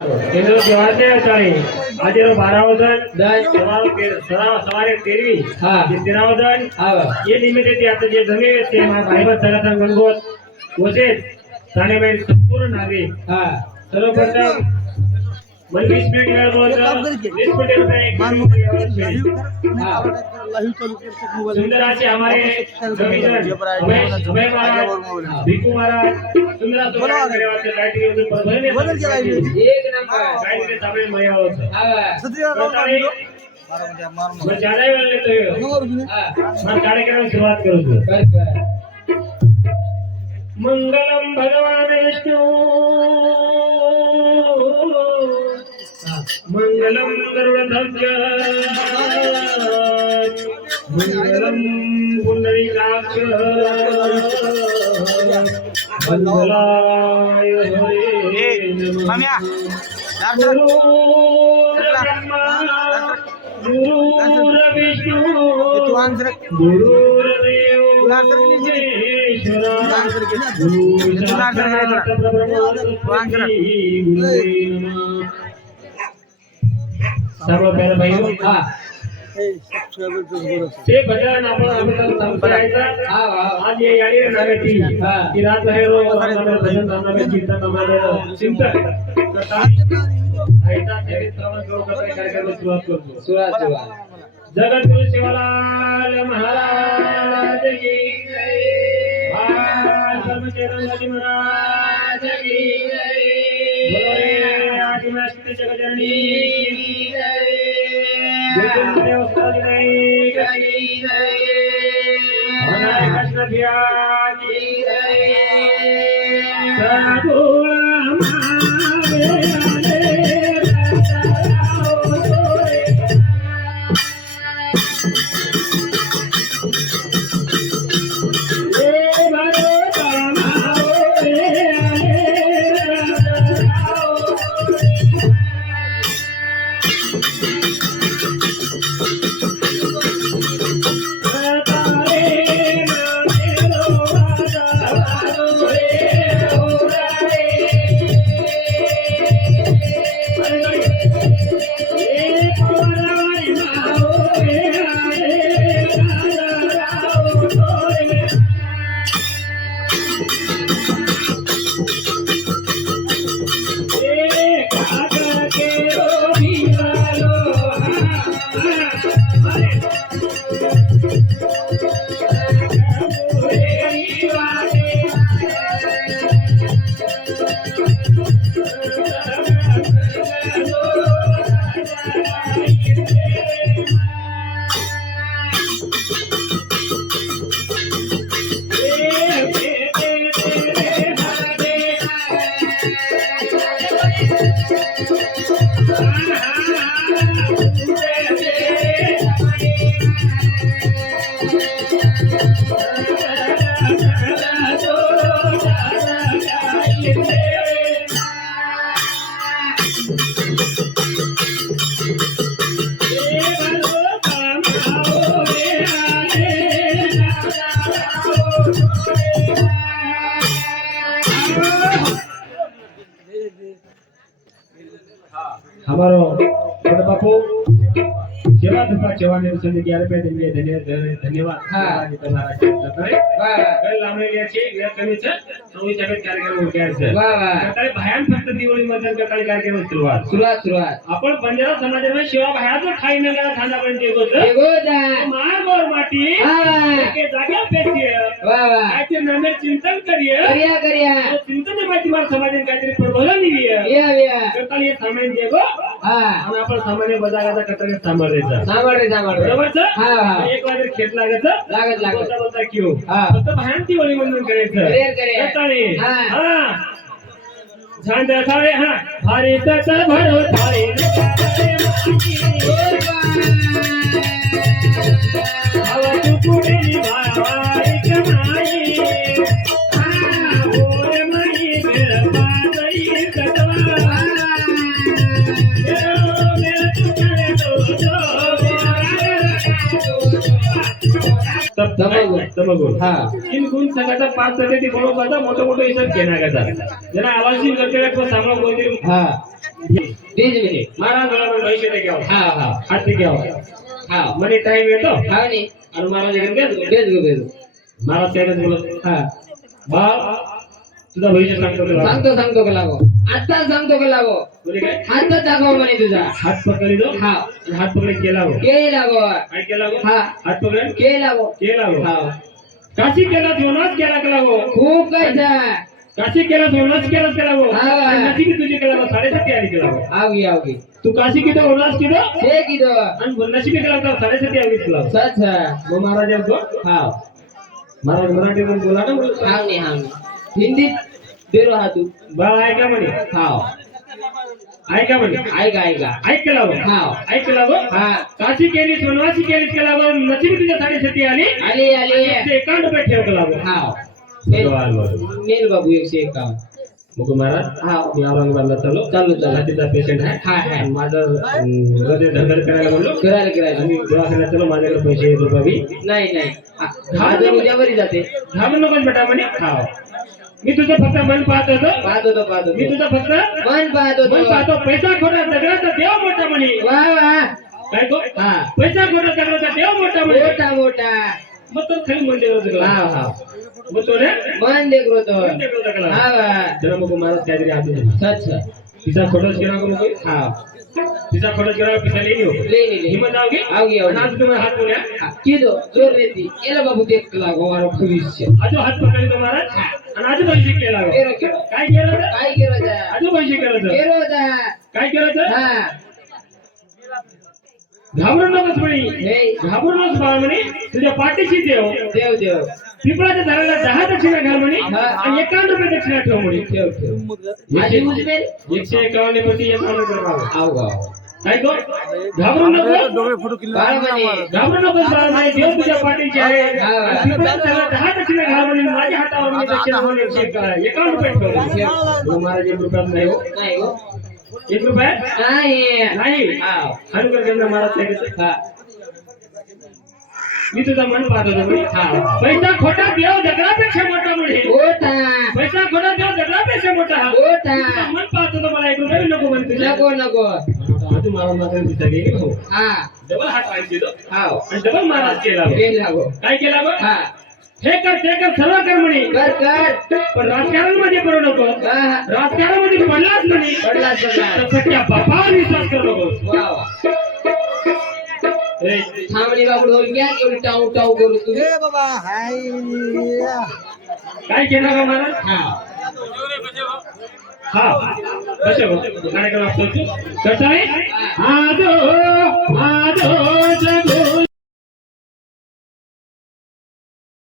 केंद्र देवाचे चाळे આજે 12 સવારે 13મી જે 13 ये निमित्त ते आता जे जमे ते भाईबंद संघटन गणगोत होते ठाणेबाई संपूर्ण नागरिक सर्वप्रथम मंदिर स्पीड वेळ बोलतो सुंदर आचे हमारे रविचरण अभय महाराज भिकू महाराज सुंदर वाचे लाइटिंग पर भरने एक नंबर गाइड के सामने मया होता मैं ज्यादा वेळ लेतोय मैं कार्यक्रम सुरुवात करू मंगलम भगवान विष्णु मंगलम गरुड़ध्वज मंगलम पुंडरीकाक्ष मंगलाय हरे नमः गुरुर्ब्रह्मा गुरुर्विष्णु गुरुर्देव महेश्वरा गुरु साक्षात् परब्रह्म सर्व प्यारे भाइयों ते भजन आपण संपवायचा आज ये याडी नगती की रात आहे रो भजन नामाचे कीर्तन नामाचे चिंतन ऐसा चरित्रवन करू कार्यक्रम सुरुवात करतो सुरुवात जगद्गुरु शिवलाल महाराज की जय धर्मचरण महाराज की जय बोले आदिनाथ जगजननी की जय देव साधने की जय हमारे कृष्ण भैया की जय साधु हमारो बड़ बापू सेवा धुपा सेवाने रुपये 11 रुपये देंगे धन्यवाद तुम्हारा कल आम्हाला याची वेळ कमीच नवी सभेत कार्यक्रम उठायचा सकाळी भयान फक्त दिवाळी मध्ये सकाळी कार्यक्रम सुरुवात आपण बंजारा समाजामध्ये शिवा बाहेरचं खाई न गेला खानापर्यंत येगोदा मार मोर माटी के जागा पेटी आजचे नामे चिंतन करिया चिंतन माहिती मार समाजाने काहीतरी प्रबोधन दिली सकाळी हे सामान देगो आणि आपण सामान्य बजागाचा कटके सांभाळायचा बरोबर एक वाजता खेत लागत बोलता क्यों फक्त भांती वळी म्हणून करायचं झांड थाळे भारीचा भरो थाळे हवा तू पुढे भावाई कमाई ओरे मई मेरा पादई कटवा तमगुण इन गुण सगळ्याचा 5 टक्के ती बरोबर मोठं मोठं इथं घेण्याचा जरा आवाज करते सांगा बोलते बीज मिनिट मारा गळावर पैसे दे घ्याव हा हा हात दे घ्याव हा मने टाइम येतो हा नी आणि महाराज इकडे बेज महाराज त्याच्यात बोलत हा बा तुझा भविष्य सांगतो तुला सांगतो का लागो आता सांगतो का लागो बोले काय हात दाखव म्हणे तुझा हात पकडितो हा आणि हात पकडे केला हो के लागो काय केला हो हा हात पकडे के लागो केला हो हा काशी केला सोनाच केला केला हो खूप कायचा काशी केला सोनाच केला हो हा. आणि नशिबी तुझी केला हो 7.5 आली केला हो आवगी तू काशी किती होनास किती ते किदो आणि नशिबी केला तर 7.5 आली केला हो. सच मग महाराज बोलतो हा महाराज मराठीमध्ये बोला ना बोलतो हावनी हिंदीत बेरो हा तू बाळ ऐका म्हणे हाव ऐका म्हणे ऐका ऐकला हो हा ऐकला हो हा काशी केली सोनवासी केली केला हो नशिबी तुझ्या 7.5 आली आली 151 रुपये ठेव केला हो हाव भगवान मेल बाबू 151 मग महाराज हा मी औरंगाबादला चालू छातीचा पेशंट आहे हा हा माझं हृदय धडधड करायला म्हणलो करायला आणि दवाखान्यात चलो माझ्याकडे पैसे 1 रुपया बी नाही माझं उद्यावरी जाते घाबरू नकोस बेटा म्हणे खाव मी तुझं फक्त मन पाहत होतो मी तुझं फक्त मन मन पाहतो पैसा खोटा दगडाचा देव मोठा म्हणे वा वा काय गो हा पैसा खोटा दगडाचा देव मोठा म्हणे मोठा मग तो खाली म्हणजे हा मग तो रे मन देखरो तो मन देखरो तकला हा वा जरा मग महाराज काहीतरी हात सच तिचा खोटच केला मग हा तिचा खोटच केला पिसा लेनी हो ले हिम्मत आओगी आवगी आज तुम्हाला हात बोल्या किदो जोर देती एला बाबू देख लागो मारो भविष्य आजो हात पकडले तो महाराज आणि आजो पैसे केला केरो काय केलं रे? काय केरो जा आजो पैसे केलं केरो जा काय केलं तर हा घाबरू नकोस म्हणे हे घाबरू नकोस बाळा म्हणे तुझ्या पाठीशी देव देव पिंपळाच्या झाडाला 10 दक्षिणा घाल म्हणे हा. आणि 51 रुपये दक्षिणा ठेव म्हणे ठेव आजी उजमेल 151 प्रति 51 रुपये मागव. आव गाव काय तो घाबरू नकोस बाळ म्हणे घाबरू नकोस बाळा म्हणे देव तुझ्या पाठीशी आहे हा. आणि पिंपळाच्या झाडाला 10 दक्षिणा घाल म्हणे माझ्या हातावर मी दक्षिणा म्हणून 151 रुपये ठेव महाराज 1 रुपयात नाही हो नाही हो 1 रुपया नाही नाही हाव हनुकर त्यांना महाराज सांगितलं हा मी तुझं मन पाहत होतो म्हणे. पैसा खोटा देव दगडापेक्षा मोठा म्हणे ओटा पैसा खोटा देव दगडापेक्षा मोठा हा ओटा तुझं मन पाहत होतो मला 1 रुपया बी नको म्हणे तुझ्या नको अजून महाराज मात्र दिसले हो हा डबल हात पाय दिलो हाव आणि डबल महाराज केला हो. बेल लागो काय केला बघ हा हे कर ते कर सर्व कर म्हणे कर पण राजकारणामध्ये पडू नको हा राजकारणामध्ये पडलाच म्हणे पडलाच. तसं त्या बापावर विश्वास करू नको वा वा थांबली बाबू ढोल घ्या एवढी टाऊ टाऊ करू तुझे काय केलं का महाराज हा हा कसे कार्यक्रम असतो करताय आजो आजो